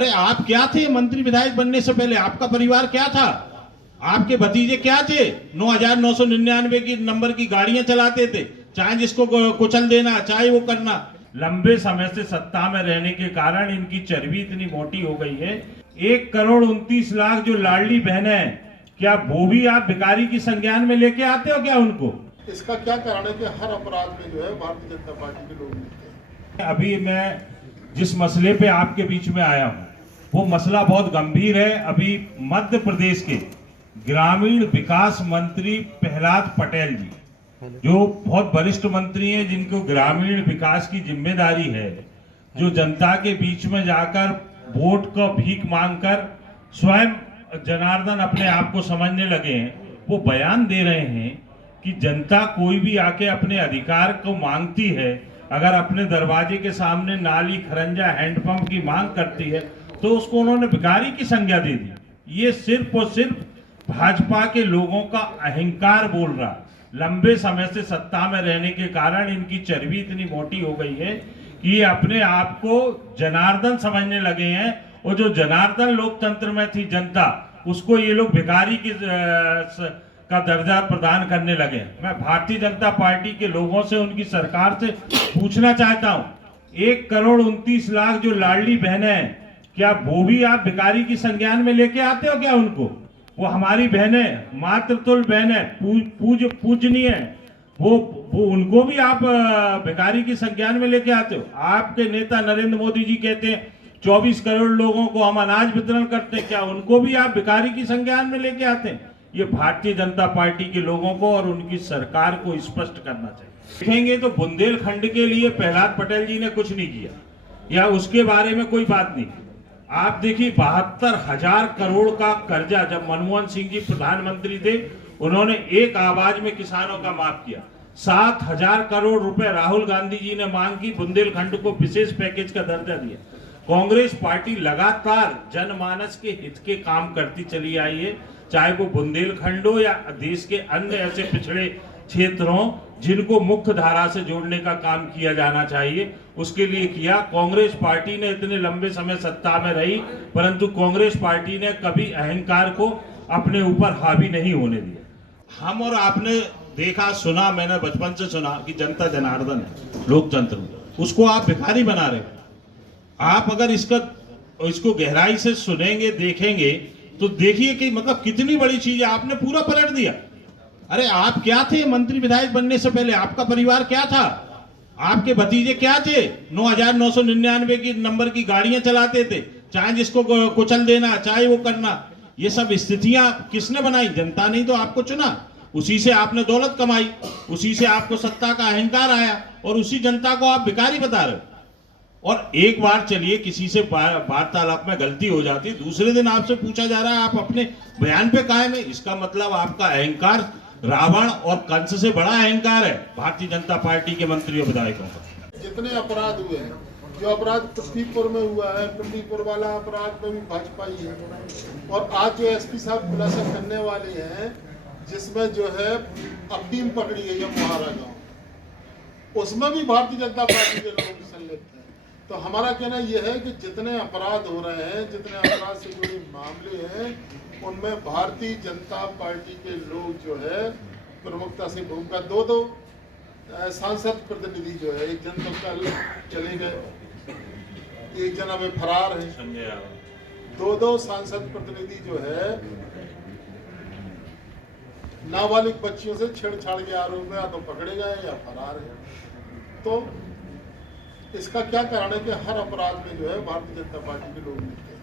अरे आप क्या थे मंत्री विधायक बनने से पहले? आपका परिवार क्या था? आपके भतीजे क्या थे? 9,999 की नंबर की गाड़ियां चलाते थे, चाहे जिसको कुचल देना, चाहे वो करना। लंबे समय से सत्ता में रहने के कारण इनकी चर्बी इतनी मोटी हो गई है। 1,29,00,000 जो लाडली बहनें हैं, क्या वो भी आप भिखारी की संज्ञान में लेके आते हो क्या उनको? इसका क्या कारण है कि हर अपराध में जो है भारतीय जनता पार्टी के लोग मिलते हैं? अभी मैं जिस मसले पे आपके बीच में आया हूँ वो मसला बहुत गंभीर है। अभी मध्य प्रदेश के ग्रामीण विकास मंत्री प्रहलाद पटेल जी, जो बहुत वरिष्ठ मंत्री हैं, जिनको ग्रामीण विकास की जिम्मेदारी है, जो जनता के बीच में जाकर वोट का भीख मांगकर स्वयं जनार्दन अपने आप को समझने लगे हैं, वो बयान दे रहे हैं कि जनता कोई भी आके अपने अधिकार को मांगती है, अगर अपने दरवाजे के सामने नाली, खरंजा, हैंडपंप की मांग करती है तो उसको उन्होंने भिखारी की संज्ञा दे दी। ये सिर्फ और सिर्फ भाजपा के लोगों का अहंकार बोल रहा। लंबे समय से सत्ता में रहने के कारण इनकी चर्बी इतनी मोटी हो गई है कि ये अपने आप को जनार्दन समझने लगे हैं, और जो जनार्दन लोकतंत्र में थी जनता, उसको ये लोग भिखारी की का दर्जा प्रदान करने लगे। मैं भारतीय जनता पार्टी के लोगों से, उनकी सरकार से पूछना चाहता हूं, 1,29,00,000 जो लाडली बहनें हैं, क्या वो भी आप भिखारी की संज्ञान में लेके आते हो क्या उनको? वो हमारी बहनें, मातृतुल्य बहनें, पूजनीय है, वो उनको भी आप भिखारी की संज्ञान में लेके आते हो? आपके नेता नरेंद्र मोदी जी कहते हैं 24 करोड़ लोगों को हम अनाज वितरण करते हैं, क्या उनको भी आप भिखारी की संज्ञान में लेके आते हैं? ये भारतीय जनता पार्टी के लोगों को और उनकी सरकार को स्पष्ट करना चाहिए। देखेंगे तो बुंदेलखंड के लिए प्रहलाद पटेल जी ने कुछ नहीं किया, या उसके बारे में कोई बात नहीं। आप देखिए 72,000 करोड़ का कर्जा जब मनमोहन सिंह जी प्रधानमंत्री थे, उन्होंने एक आवाज में किसानों का माफ किया। 7,000 करोड़ रुपए राहुल गांधी जी ने मांग की, बुंदेलखंड को विशेष पैकेज का दर्जा दिया। कांग्रेस पार्टी लगातार जनमानस के हित के काम करती चली आई है, चाहे वो बुंदेलखंड हो या देश के अन्य ऐसे पिछड़े क्षेत्र हों जिनको मुख्य धारा से जोड़ने का काम किया जाना चाहिए, उसके लिए किया। कांग्रेस पार्टी ने इतने लंबे समय सत्ता में रही, परंतु कांग्रेस पार्टी ने कभी अहंकार को अपने ऊपर हावी नहीं होने दिया। हम और आपने देखा, सुना, मैंने बचपन से सुना कि जनता जनार्दन है, लोकतंत्र, उसको आप भिखारी बना रहे हो। आप अगर इसको गहराई से सुनेंगे, देखेंगे, तो देखिए कि मतलब कितनी बड़ी चीज है। आपने पूरा पलट दिया। अरे आप क्या थे मंत्री विधायक बनने से पहले? आपका परिवार क्या था? आपके भतीजे क्या थे? 9,999 की नंबर की गाड़ियां चलाते थे, चाहे जिसको कुचल देना, चाहे वो करना। ये सब स्थितियां किसने बनाई? जनता ने तो आपको चुना, उसी से आपने दौलत कमाई, उसी से आपको सत्ता का अहंकार आया, और उसी जनता को आप भिखारी बता रहे हो। और एक बार चलिए किसी से वार्तालाप में गलती हो जाती, दूसरे दिन आपसे पूछा जा रहा है आप अपने बयान पे कायम है। इसका मतलब आपका अहंकार रावण और कंस से बड़ा अहंकार है भारतीय जनता पार्टी के मंत्रियों विधायकों का। जितने अपराध हुए हैं, जो अपराध पृथ्वीपुर में हुआ है, पृथ्वीपुर वाला अपराध में भी भाजपा ही है, और आज जो एसपी साहब खुलासा करने वाले हैं, जिसमें जो है अब टीम पकड़ी गई है मुहारा गाँव, उसमें भी भारतीय जनता पार्टी के लोग संलिप्त हैं। तो हमारा कहना यह है कि जितने अपराध हो रहे हैं, जितने अपराध से जुड़े मामले हैं, उनमें भारतीय जनता पार्टी के लोग जो है प्रमुखता से भूमिका। दो सांसद प्रतिनिधि जो है, एक जन तो कल चले गए, एक जन अभी फरार है। दो सांसद प्रतिनिधि जो है नाबालिग बच्चियों से छेड़छाड़ के आरोप में या तो पकड़े गए या फरार है। तो इसका क्या कारण है कि हर अपराध में जो है भारतीय जनता पार्टी के लोग मिलते हैं?